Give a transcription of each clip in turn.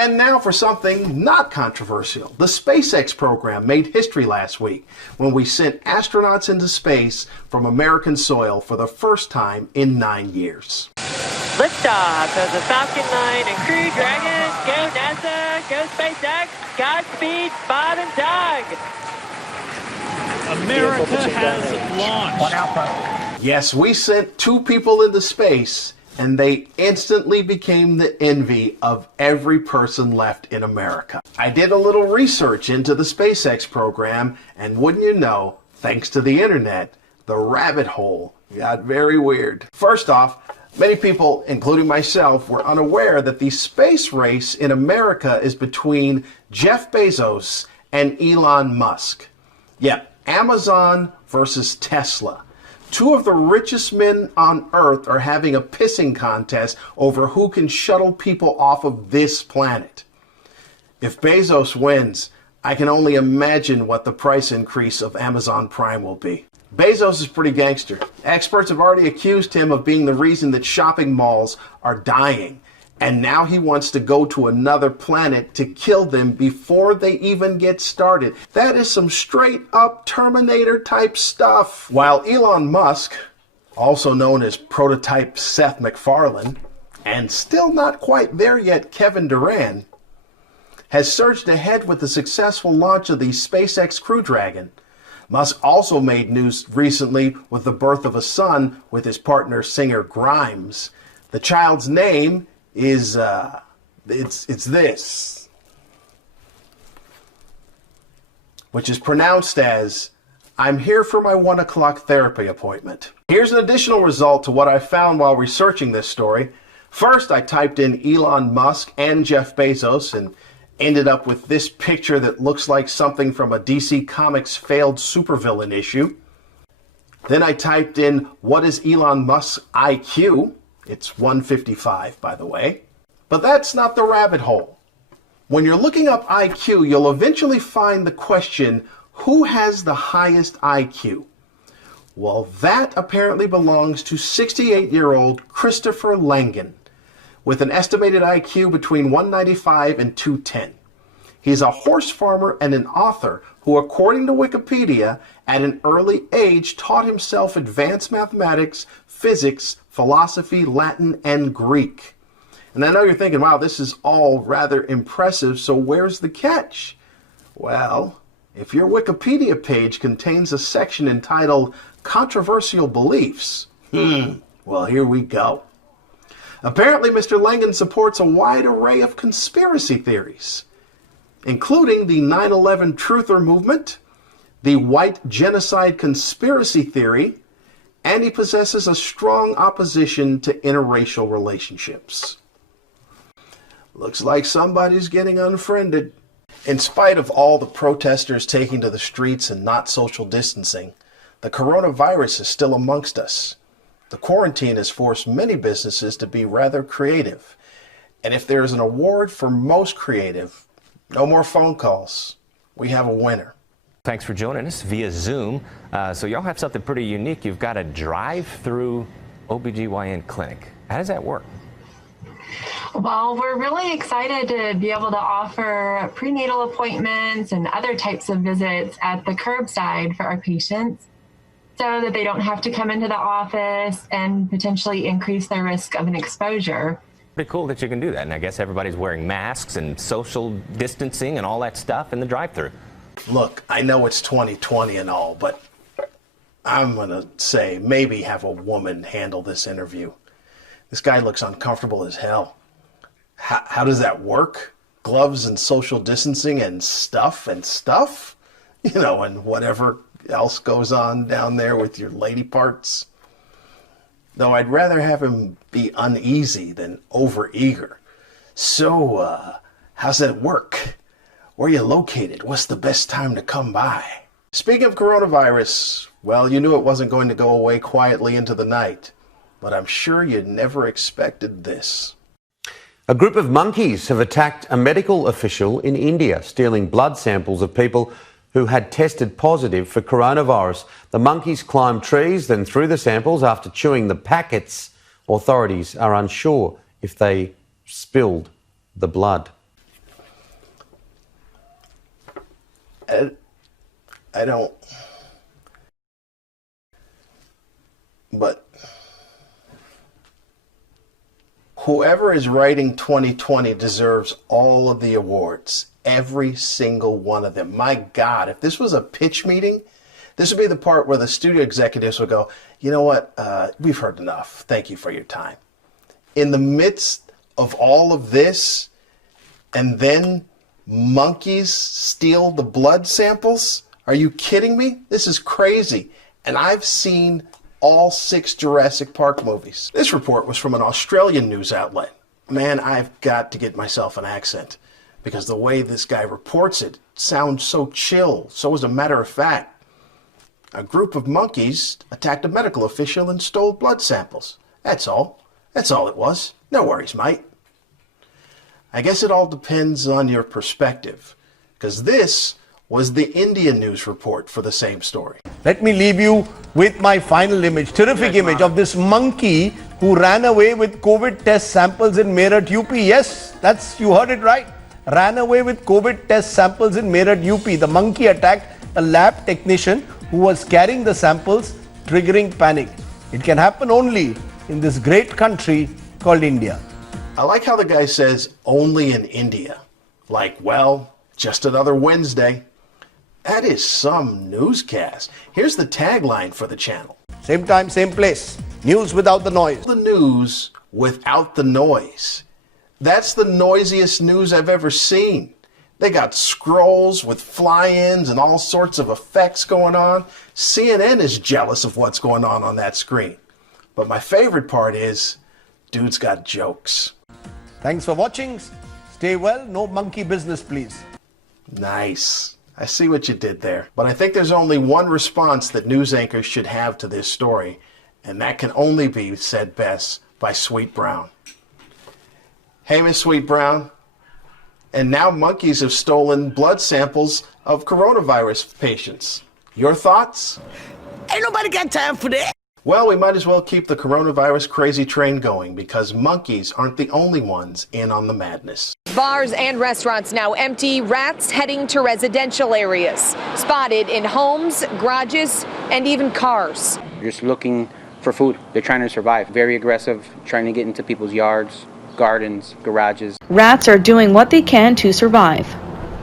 And now for something not controversial. The SpaceX program made history last week when we sent astronauts into space from American soil for the first time in 9 years. Liftoff of the Falcon 9 and Crew Dragon. Go NASA, go SpaceX, Godspeed, Bob and Doug. America has launched. Yes, we sent 2 people into space, and they instantly became the envy of every person left in America. I did a little research into the SpaceX program, and wouldn't you know, thanks to the internet, the rabbit hole got very weird. First off, many people, including myself, were unaware that the space race in America is between Jeff Bezos and Elon Musk. Yep, Amazon versus Tesla. 2 of the richest men on Earth are having a pissing contest over who can shuttle people off of this planet. If Bezos wins, I can only imagine what the price increase of Amazon Prime will be. Bezos is pretty gangster. Experts have already accused him of being the reason that shopping malls are dying. And now he wants to go to another planet to kill them before they even get started. That is some straight up Terminator type stuff. While Elon Musk, also known as prototype Seth MacFarlane, and still not quite there yet Kevin Durant, has surged ahead with the successful launch of the SpaceX Crew Dragon. Musk also made news recently with the birth of a son with his partner singer Grimes. The child's name is it's this, which is pronounced as, "I'm here for my 1 o'clock therapy appointment." Here's an additional result to what I found while researching this story. First, I typed in Elon Musk and Jeff Bezos and ended up with this picture that looks like something from a DC Comics failed supervillain issue. Then I typed in, what is Elon Musk's IQ? It's 155, by the way. But that's not the rabbit hole. When you're looking up IQ, you'll eventually find the question, who has the highest IQ? Well, that apparently belongs to 68-year-old Christopher Langan, with an estimated IQ between 195 and 210. He's a horse farmer and an author who, according to Wikipedia, at an early age taught himself advanced mathematics, physics, philosophy, Latin, and Greek. And I know you're thinking, wow, this is all rather impressive, so where's the catch? Well, if your Wikipedia page contains a section entitled Controversial Beliefs, well, here we go. Apparently, Mr. Langan supports a wide array of conspiracy theories, including the 9/11 Truther movement, the white genocide conspiracy theory, and he possesses a strong opposition to interracial relationships. Looks like somebody's getting unfriended. In spite of all the protesters taking to the streets and not social distancing, the coronavirus is still amongst us. The quarantine has forced many businesses to be rather creative. And if there is an award for most creative, no more phone calls. We have a winner. Thanks for joining us via Zoom. So y'all have something pretty unique. You've got a drive-through OBGYN clinic. How does that work? Well, we're really excited to be able to offer prenatal appointments and other types of visits at the curbside for our patients so that they don't have to come into the office and potentially increase their risk of an exposure. Pretty cool that you can do that. And I guess everybody's wearing masks and social distancing and all that stuff in the drive-through. Look, I know it's 2020 and all, but I'm going to say maybe have a woman handle this interview. This guy looks uncomfortable as hell. How does that work? Gloves and social distancing and stuff? You know, and whatever else goes on down there with your lady parts. Though I'd rather have him be uneasy than overeager. So, how's that work? Where are you located? What's the best time to come by? Speaking of coronavirus, well, you knew it wasn't going to go away quietly into the night. But I'm sure you never expected this. A group of monkeys have attacked a medical official in India, stealing blood samples of people who had tested positive for coronavirus. The monkeys climbed trees, then threw the samples after chewing the packets. Authorities are unsure if they spilled the blood. I don't. But whoever is writing 2020 deserves all of the awards. Every single one of them. My God, if this was a pitch meeting, this would be the part where the studio executives would go, you know what, we've heard enough. Thank you for your time. In the midst of all of this, and then monkeys steal the blood samples? Are you kidding me? This is crazy. And I've seen all 6 Jurassic Park movies. This report was from an Australian news outlet. Man, I've got to get myself an accent, because the way this guy reports it sounds so chill, so as a matter of fact. A group of monkeys attacked a medical official and stole blood samples. That's all. That's all it was. No worries, mate. I guess it all depends on your perspective, because this was the Indian news report for the same story. Let me leave you with my final image, terrific image of this monkey who ran away with COVID test samples in Meerut, UP. Yes, you heard it right. Ran away with COVID test samples in Meerut, UP. The monkey attacked a lab technician who was carrying the samples, triggering panic. It can happen only in this great country called India. I like how the guy says only in India. Like, well, just another Wednesday. That is some newscast. Here's the tagline for the channel. Same time, same place. News without the noise. The news without the noise. That's the noisiest news I've ever seen. They got scrolls with fly-ins and all sorts of effects going on. CNN is jealous of what's going on that screen. But my favorite part is, dude's got jokes. Thanks for watching. Stay well. No monkey business, please. Nice. I see what you did there. But I think there's only one response that news anchors should have to this story, and that can only be said best by Sweet Brown. Hey, Miss Sweet Brown. And now monkeys have stolen blood samples of coronavirus patients. Your thoughts? Ain't nobody got time for that. Well, we might as well keep the coronavirus crazy train going, because monkeys aren't the only ones in on the madness. Bars and restaurants now empty, rats heading to residential areas, spotted in homes, garages, and even cars. They're just looking for food. They're trying to survive. Very aggressive, trying to get into people's yards, gardens, garages. Rats are doing what they can to survive.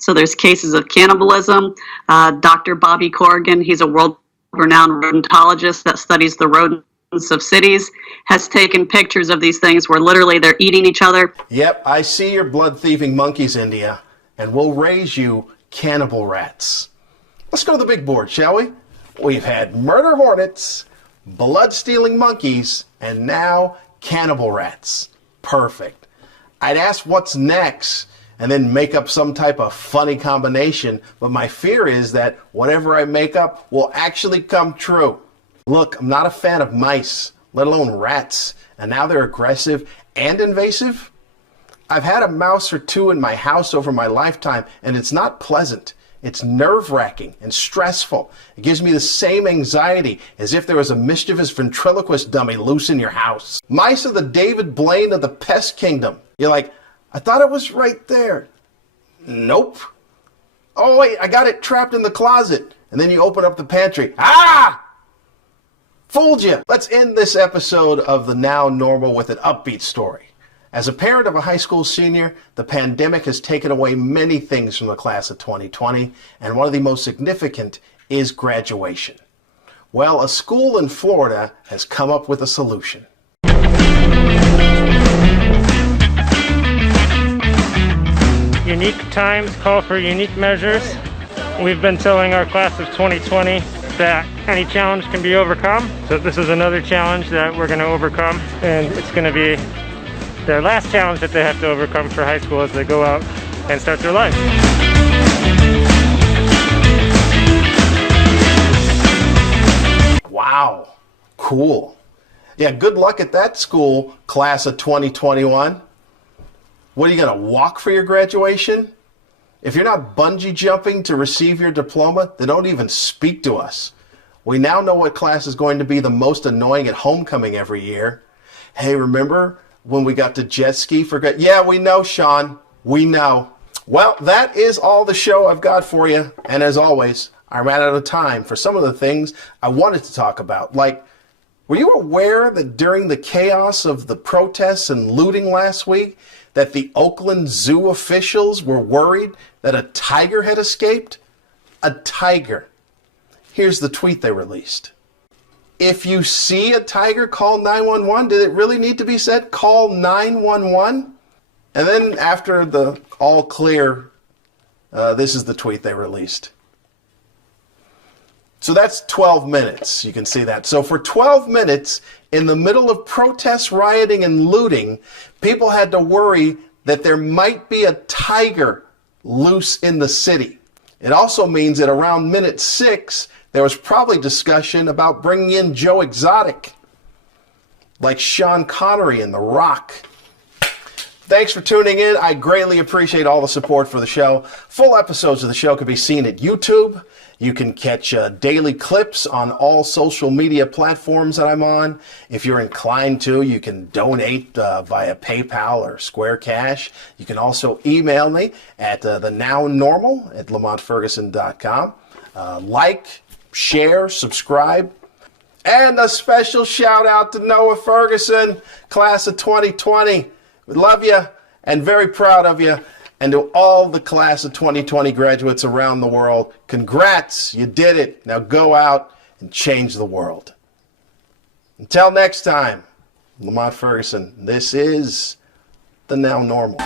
So there's cases of cannibalism. Dr. Bobby Corrigan, he's a world-renowned rodentologist that studies the rodents of cities, has taken pictures of these things where literally they're eating each other. Yep, I see your blood-thieving monkeys, India, and we'll raise you cannibal rats. Let's go to the big board, shall we? We've had murder hornets, blood-stealing monkeys, and now cannibal rats. Perfect. I'd ask what's next and then make up some type of funny combination, but my fear is that whatever I make up will actually come true. Look, I'm not a fan of mice, let alone rats, and now they're aggressive and invasive. I've had a mouse or two in my house over my lifetime, and it's not pleasant. It's nerve-wracking and stressful. It gives me the same anxiety as if there was a mischievous ventriloquist dummy loose in your house. Mice are the David Blaine of the pest kingdom. You're like, I thought it was right there. Nope. Oh wait, I got it trapped in the closet. And then you open up the pantry. Ah! Fooled you. Let's end this episode of The Now Normal with an upbeat story. As a parent of a high school senior, the pandemic has taken away many things from the class of 2020, and one of the most significant is graduation. Well, a school in Florida has come up with a solution. Unique times call for unique measures. We've been telling our class of 2020 that any challenge can be overcome. So this is another challenge that we're going to overcome, and it's going to be their last challenge that they have to overcome for high school as they go out and start their life. Wow, cool. Yeah, good luck at that school, class of 2021. What, are you going to walk for your graduation? If you're not bungee jumping to receive your diploma, then don't even speak to us. We now know what class is going to be the most annoying at homecoming every year. Hey, remember when we got to jet ski for... Yeah, we know, Sean. We know. Well, that is all the show I've got for you. And as always, I ran out of time for some of the things I wanted to talk about. Like, were you aware that during the chaos of the protests and looting last week, that the Oakland Zoo officials were worried that a tiger had escaped? A tiger. Here's the tweet they released. If you see a tiger, call 911. Did it really need to be said? Call 911? And then after the all clear, this is the tweet they released. So that's 12 minutes. You can see that. So for 12 minutes, in the middle of protests, rioting, and looting, people had to worry that there might be a tiger loose in the city. It also means that around minute 6, there was probably discussion about bringing in Joe Exotic, like Sean Connery in The Rock. Thanks for tuning in. I greatly appreciate all the support for the show. Full episodes of the show can be seen at YouTube. You can catch daily clips on all social media platforms that I'm on. If you're inclined to, you can donate via PayPal or Square Cash. You can also email me at thenownormal@lamontferguson.com. Like, share, subscribe. And a special shout out to Noah Ferguson, class of 2020. We love you and very proud of you. And to all the class of 2020 graduates around the world, congrats, you did it. Now go out and change the world. Until next time, Lamont Ferguson, this is The Now Normal.